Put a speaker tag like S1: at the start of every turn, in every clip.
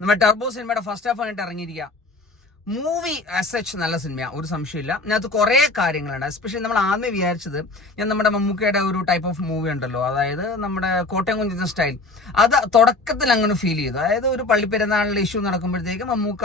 S1: നമ്മുടെ ടർബോ സിനിമയുടെ first half ആയിട്ട് ഇറങ്ങിയിരിക്കുക. മൂവി സച്ച് നല്ല സിനിമയാണ് ഒരു സംശയമില്ല. അതിനകത്ത് കുറേ കാര്യങ്ങളുണ്ട്. എസ്പെഷ്യലി നമ്മൾ ആദ്യം വിചാരിച്ചത് ഞാൻ നമ്മുടെ മമ്മൂക്കയുടെ ഒരു ടൈപ്പ് ഓഫ് മൂവി ഉണ്ടല്ലോ. അതായത് നമ്മുടെ കോട്ടയം കുഞ്ചിന്റെ സ്റ്റൈൽ അത് തുടക്കത്തിൽ അങ്ങനെ ഫീൽ ചെയ്തു. അതായത് ഒരു പള്ളിപ്പെരുന്നാളിൽ ഇഷ്യൂ നടക്കുമ്പോഴത്തേക്ക് മമ്മൂക്ക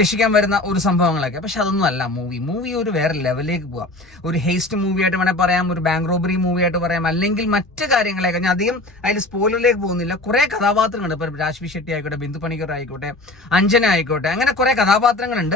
S1: രക്ഷിക്കാൻ വരുന്ന ഒരു സംഭവങ്ങളൊക്കെ. പക്ഷെ അതൊന്നും അല്ല മൂവി മൂവി ഒരു വേറെ ലെവലിലേക്ക് പോവാം. ഒരു ഹേസ്റ്റ് മൂവി ആയിട്ട് വേണേൽ പറയാം ഒരു ബാങ്ക് റോബറി മൂവി ആയിട്ട് പറയാം അല്ലെങ്കിൽ മറ്റ് കാര്യങ്ങളെയൊക്കെ. ഞാൻ അധികം അതിൽ സ്പോയിലറിലേക്ക് പോകുന്നില്ല. കുറെ കഥാപാത്രങ്ങളുണ്ട്. ഇപ്പൊ രാജ്വി ഷെട്ടി ആയിക്കോട്ടെ ബിന്ദു പണിക്കർ ആയിക്കോട്ടെ അഞ്ജന ആയിക്കോട്ടെ അങ്ങനെ കുറെ കഥാപാത്രങ്ങളുണ്ട്.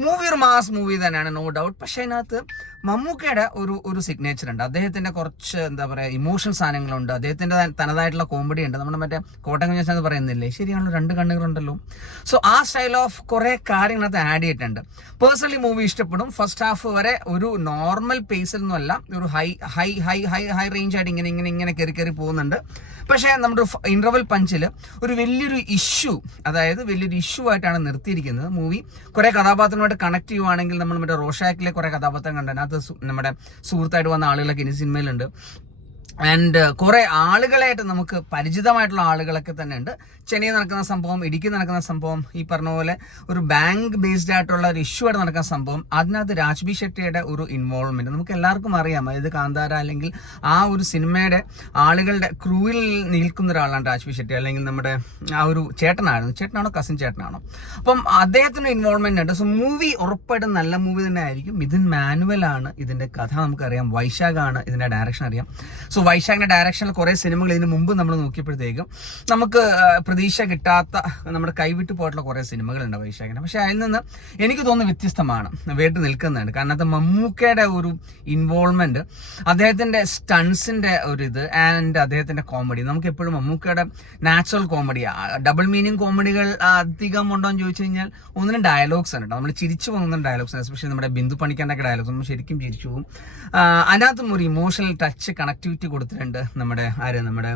S1: മൂവി ഒരു മാസ് മൂവി തന്നെയാണ് നോ ഡൗട്ട് പക്ഷേ അതിനകത്ത് മമ്മൂക്കയുടെ ഒരു ഒരു സിഗ്നേച്ചർ ഉണ്ട്. അദ്ദേഹത്തിന്റെ കുറച്ച് എന്താ പറയുക ഇമോഷൻ സാധനങ്ങളുണ്ട്. അദ്ദേഹത്തിന്റെ തനതായിട്ടുള്ള കോമഡി ഉണ്ട്. നമ്മുടെ മറ്റേ കോട്ടയം കുഞ്ഞാന്ന് പറയുന്നില്ലേ? ശരിയാണല്ലോ രണ്ട് കണ്ണുകളുണ്ടല്ലോ. സോ ആ സ്റ്റൈൽ ഓഫ് കുറെ കാര്യങ്ങളകത്ത് ആഡ് ചെയ്തിട്ടുണ്ട്. പേഴ്സണലി മൂവി ഇഷ്ടപ്പെടും. ഫസ്റ്റ് ഹാഫ് വരെ ഒരു നോർമൽ പേസിൽ നിന്നല്ല ഒരു high high high high high range ആയിട്ട് ഇങ്ങനെ ഇങ്ങനെ ഇങ്ങനെ കയറി കയറി പോകുന്നുണ്ട്. പക്ഷേ നമ്മുടെ ഇന്റർവൽ പഞ്ചിൽ ഒരു വലിയൊരു ഇഷ്യൂ അതായത് വലിയൊരു ഇഷ്യൂ ആയിട്ടാണ് നിർത്തിയിരിക്കുന്നത് മൂവി കുറെ കഥാപാത്രങ്ങളുമായിട്ട് കണക്ട് ചെയ്യുവാണെങ്കിൽ നമ്മൾ മറ്റേ റോഷാക്കിലെ കുറെ കഥാപാത്രം കണ്ടതിനകത്ത് നമ്മുടെ സുഹൃത്തായിട്ട് വന്ന ആളുകളൊക്കെ ഇനി സിനിമയിലുണ്ട്. ആൻഡ് കുറെ ആളുകളായിട്ട് നമുക്ക് പരിചിതമായിട്ടുള്ള ആളുകളൊക്കെ തന്നെ ഉണ്ട് ചെന്നൈ നടക്കുന്ന സംഭവം ഇടുക്കി നടക്കുന്ന സംഭവം ഈ പറഞ്ഞ പോലെ ഒരു ബാങ്ക് ബേസ്ഡ് ആയിട്ടുള്ള ഒരു ഇഷ്യൂ ആയിട്ട് നടക്കുന്ന സംഭവം അതിനകത്ത് രാജ്ബി ഷെട്ടിയുടെ ഒരു ഇൻവോൾവ്മെന്റ് നമുക്ക് എല്ലാവർക്കും അറിയാം. അതായത് കാന്താര അല്ലെങ്കിൽ ആ ഒരു സിനിമയുടെ ആളുകളുടെ ക്രൂവിൽ നിൽക്കുന്ന ഒരാളാണ് രാജ്ബി ഷെട്ടി. അല്ലെങ്കിൽ നമ്മുടെ ആ ഒരു ചേട്ടനായിരുന്നു. ചേട്ടനാണോ? കസിൻ ചേട്ടനാണോ? അപ്പം അദ്ദേഹത്തിന്റെ ഇൻവോൾവ്മെന്റ് ഉണ്ട്. സോ മൂവി ഉറപ്പായിട്ടും നല്ല മൂവി തന്നെ ആയിരിക്കും. മിഥുൻ മാനുവൽ ആണ് ഇതിന്റെ കഥ. നമുക്കറിയാം. വൈശാഖാണ് ഇതിന്റെ ഡയറക്ഷൻ അറിയാം. സോ വൈശാഖിന്റെ ഡയറക്ഷനിൽ കുറെ സിനിമകൾ ഇതിന് മുമ്പ് നമ്മൾ നോക്കിയപ്പോഴത്തേക്കും നമുക്ക് പ്രതീക്ഷ കിട്ടാത്ത നമ്മുടെ കൈവിട്ട് പോയിട്ടുള്ള കുറെ സിനിമകളുണ്ട് വൈശാഖിന്റെ പക്ഷെ അതിൽ നിന്ന് എനിക്ക് തോന്നുന്നു വ്യത്യസ്തമാണ്. വേട്ട് നിൽക്കുന്നുണ്ട് കാരണം അത് മമ്മൂക്കയുടെ ഒരു ഇൻവോൾവ്മെന്റ് അദ്ദേഹത്തിന്റെ സ്റ്റൺസിന്റെ ഒരു ഇത് ആൻഡ് അദ്ദേഹത്തിന്റെ കോമഡി നമുക്ക് എപ്പോഴും മമ്മൂക്കയുടെ നാച്ചുറൽ കോമഡി ഡബിൾ മീനിങ് കോമഡികൾ അധികം ഉണ്ടോ എന്ന് ചോദിച്ചു കഴിഞ്ഞാൽ ഒന്നിനും ഡയലോഗ്സ് ആണ് കേട്ടോ നമ്മൾ ചിരിച്ചു പോകുന്ന ഡയലോഗ്സ് എസ്പെഷ്യലി നമ്മുടെ ബിന്ദു പണിക്കാന്റെ ഡയലോഗ്സ് നമ്മൾ ശരിക്കും ചിരിച്ചു പോകും. അതിനകത്തും ഒരു ഇമോഷണൽ ടച്ച് കണക്ടിവിറ്റി കൊടുത്തിട്ടുണ്ട്. നമ്മുടെ ആര്? നമ്മുടെ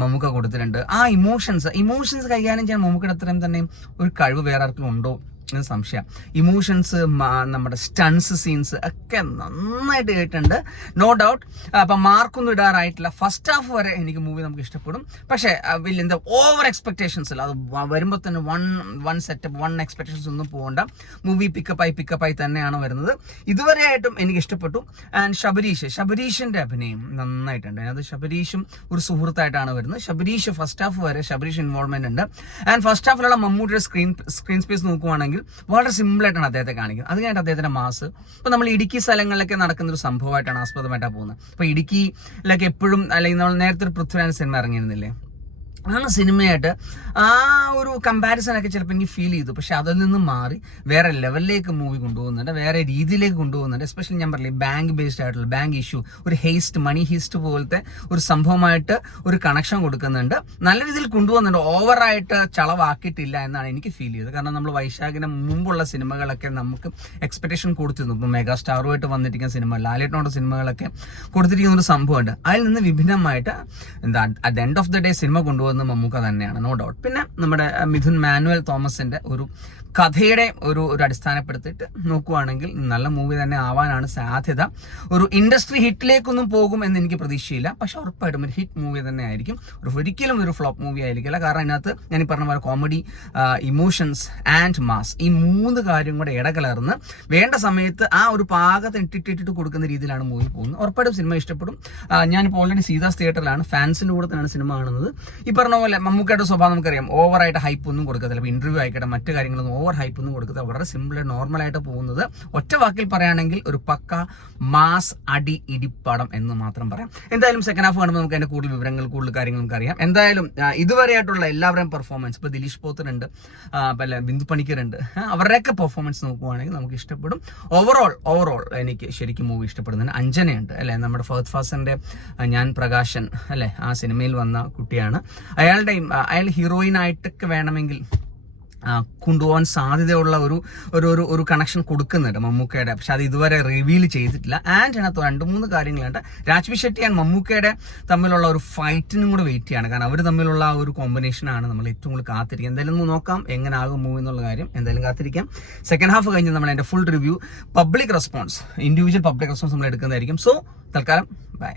S1: മമ്മൂക്ക കൊടുത്തിട്ടുണ്ട്. ആ ഇമോഷൻസ് ഇമോഷൻസ് കൈകാര്യം ചെയ്യാൻ മമ്മൂക്കയുടെ അത്രയും തന്നെ ഒരു കഴിവ് വേറെ ആർക്കും ഉണ്ടോ? സംശയം. ഇമോഷൻസ് നമ്മുടെ സ്റ്റൺസ് സീൻസ് ഒക്കെ നന്നായിട്ട് കേട്ടിട്ടുണ്ട്. നോ ഡൗട്ട് അപ്പം മാർക്കൊന്നും ഇടാറായിട്ടില്ല. ഫസ്റ്റ് ഹാഫ് വരെ എനിക്ക് മൂവി നമുക്ക് ഇഷ്ടപ്പെടും. പക്ഷേ വലിയ എന്താ ഓവർ എക്സ്പെക്ടേഷൻസ് ഇല്ല. അത് വരുമ്പോൾ തന്നെ one one setup one expectations ഒന്നും പോകണ്ട മൂവി പിക്കപ്പായി പിക്കപ്പായി തന്നെയാണ് വരുന്നത്. ഇതുവരെയായിട്ടും എനിക്ക് ഇഷ്ടപ്പെട്ടു. ആൻഡ് ശബരീഷ് ശബരീഷിന്റെ അഭിനയം നന്നായിട്ടുണ്ട്. അത് ശബരീഷും ഒരു സുഹൃത്തായിട്ടാണ് വരുന്നത്. ശബരീഷ് ഫസ്റ്റ് ഹാഫ് വരെ ശബരീഷ് ഇൻവോൾവ്മെന്റ് ഉണ്ട്. ആൻഡ് ഫസ്റ്റ് ഹാഫിലുള്ള മമ്മൂട്ടിയുടെ സ്ക്രീൻ സ്ക്രീൻ സ്പേസ് നോക്കുവാണെങ്കിൽ വളരെ സിമ്പിളായിട്ടാണ് അദ്ദേഹത്തെ കാണിക്കുന്നത്. അത് കഴിഞ്ഞിട്ട് അദ്ദേഹത്തിന്റെ മാസ് ഇപ്പൊ നമ്മൾ ഇടുക്കി സ്ഥലങ്ങളിലൊക്കെ നടക്കുന്ന ഒരു സംഭവമായിട്ടാണ് ആസ്പദമായിട്ടാണ് പോകുന്നത്. അപ്പൊ ഇടുക്കിയിലൊക്കെ എപ്പോഴും അല്ലെങ്കിൽ നമ്മൾ നേരത്തെ ഒരു പൃഥ്വിരാജ് സിനിമ ഇറങ്ങിയിരുന്നില്ലേ? ആ സിനിമയായിട്ട് ആ ഒരു കമ്പാരിസൺ ഒക്കെ ചിലപ്പോൾ എനിക്ക് ഫീൽ ചെയ്തു. പക്ഷെ അതിൽ നിന്ന് മാറി വേറെ ലെവലിലേക്ക് മൂവി കൊണ്ടുപോകുന്നുണ്ട് വേറെ രീതിയിലേക്ക് കൊണ്ടുപോകുന്നുണ്ട്. എസ്പെഷ്യലി ഞാൻ പറയുന്നത് ബാങ്ക് ബേസ്ഡ് ആയിട്ടുള്ള ബാങ്ക് ഇഷ്യൂ ഒരു ഹേസ്റ്റ് മണി ഹീസ്റ്റ് പോലത്തെ ഒരു സംഭവമായിട്ട് ഒരു കണക്ഷൻ കൊടുക്കുന്നുണ്ട്. നല്ല രീതിയിൽ കൊണ്ടുപോകുന്നുണ്ട്. ഓവറായിട്ട് ചളവാക്കിയിട്ടില്ല എന്നാണ് എനിക്ക് ഫീൽ ചെയ്തത്. കാരണം നമ്മൾ വൈശാഖിന് മുമ്പുള്ള സിനിമകളൊക്കെ നമുക്ക് എക്സ്പെക്ടേഷൻ കൊടുത്തിരുന്നു. ഇപ്പം മെഗാ സ്റ്റാറുമായിട്ട് വന്നിരിക്കുന്ന സിനിമ ലാലേട്ടനോട് സിനിമകളൊക്കെ കൊടുത്തിരിക്കുന്ന ഒരു സംഭവമുണ്ട്. അതിൽ നിന്ന് വിഭിന്നമായിട്ട് എന്താ at the end of the day cinema കൊണ്ടുപോകുന്ന മമ്മൂക്ക തന്നെയാണ് നോ ഡൗട്ട് പിന്നെ നമ്മുടെ മിഥുൻ മാനുവൽ തോമസിന്റെ ഒരു കഥയുടെ ഒരു ഒരു അടിസ്ഥാനപ്പെടുത്തിയിട്ട് നോക്കുവാണെങ്കിൽ നല്ല മൂവി തന്നെ ആവാനാണ് സാധ്യത. ഒരു ഇൻഡസ്ട്രി ഹിറ്റിലേക്കൊന്നും പോകും എന്ന് എനിക്ക് പ്രതീക്ഷയില്ല. പക്ഷെ ഉറപ്പായിട്ടും ഒരു ഹിറ്റ് മൂവി തന്നെ ആയിരിക്കും. ഒരു ഒരിക്കലും ഒരു ഫ്ലോപ്പ് മൂവി ആയിരിക്കില്ല. കാരണം അതിനകത്ത് ഞാൻ ഈ പറഞ്ഞ പോലെ കോമഡി ഇമോഷൻസ് ആൻഡ് മാസ് ഈ മൂന്ന് കാര്യം കൂടെ ഇടകലർന്ന് വേണ്ട സമയത്ത് ആ ഒരു പാകത്തിന് ഇട്ടിട്ടിട്ട് കൊടുക്കുന്ന രീതിയിലാണ് മൂവി പോകുന്നത്. ഉറപ്പായിട്ടും സിനിമ ഇഷ്ടപ്പെടും. ഞാനിപ്പോൾ ഓൾറെഡി സീതാസ് തിയേറ്ററിലാണ് ഫാൻസിന്റെ കൂടെ തന്നെയാണ് സിനിമ കാണുന്നത്. ഈ പറഞ്ഞ പോലെ മമ്മൂക്കയുടെ സ്വഭാവം നമുക്കറിയാം. ഓവറായിട്ട് ഹൈപ്പ് ഒന്നും കൊടുക്കത്തില്ല. ഇപ്പോൾ ഇന്റർവ്യൂ ആയിക്കോട്ടെ മറ്റു കാര്യങ്ങളൊന്നും ഓവർ ഹൈപ്പ് ഒന്നും കൊടുക്കത്തില്ല. വളരെ സിമ്പിൾ നോർമലായിട്ട് പോകുന്നത് ഒറ്റ വാക്കിൽ പറയുകയാണെങ്കിൽ ഒരു പക്ക മാസ് അടി ഇടിപ്പടം എന്ന് മാത്രം പറയാം. എന്തായാലും സെക്കൻഡ് ഹാഫ് കാണുമ്പോൾ നമുക്ക് അതിന്റെ കൂടുതൽ വിവരങ്ങൾ കൂടുതൽ കാര്യങ്ങൾ നമുക്ക് അറിയാം. എന്തായാലും ഇതുവരെയായിട്ടുള്ള എല്ലാവരുടെയും പെർഫോമൻസ് ഇപ്പോൾ ദിലീഷ് പോത്തനുണ്ട് പല ബിന്ദു പണിക്കരുണ്ട് അവരുടെയൊക്കെ പെർഫോമൻസ് നോക്കുവാണെങ്കിൽ നമുക്ക് ഇഷ്ടപ്പെടും. ഓവറോൾ ഓവറോൾ എനിക്ക് ശരിക്കും മൂവി ഇഷ്ടപ്പെടുന്നുണ്ട്. അഞ്ജനയുണ്ട് അല്ലേ? നമ്മുടെ ഫഹദ് ഫാസന്റെ ഞാൻ പ്രകാശൻ അല്ലേ? ആ സിനിമയിൽ വന്ന കുട്ടിയാണ്. അയാളുടെയും അയാൾ ഹീറോയിൻ ആയിട്ടൊക്കെ വേണമെങ്കിൽ കൊണ്ടുപോകാൻ സാധ്യതയുള്ള ഒരു ഒരു ഒരു ഒരു കണക്ഷൻ കൊടുക്കുന്നുണ്ട് മമ്മൂക്കയുടെ. പക്ഷെ അത് ഇതുവരെ റിവീൽ ചെയ്തിട്ടില്ല. ആൻഡ് അതിനകത്ത് രണ്ട് മൂന്ന് കാര്യങ്ങളുണ്ട്. രാജ്വി ഷെട്ടി ആൻഡ് മമ്മൂക്കയുടെ തമ്മിലുള്ള ഒരു ഫൈറ്റിനും കൂടെ വെയിറ്റ് ചെയ്യാണ്. കാരണം അവർ തമ്മിലുള്ള ആ ഒരു കോമ്പിനേഷനാണ് നമ്മൾ ഏറ്റവും കൂടുതൽ കാത്തിരിക്കുക. എന്തായാലും ഒന്ന് നോക്കാം എങ്ങനെ ആകും മൂവി എന്നുള്ള കാര്യം. എന്തായാലും കാത്തിരിക്കാം. സെക്കൻഡ് ഹാഫ് കഴിഞ്ഞ് നമ്മൾ എന്റെ full review public response individual public response നമ്മൾ എടുക്കുന്നതായിരിക്കും. സോ തൽക്കാലം ബൈ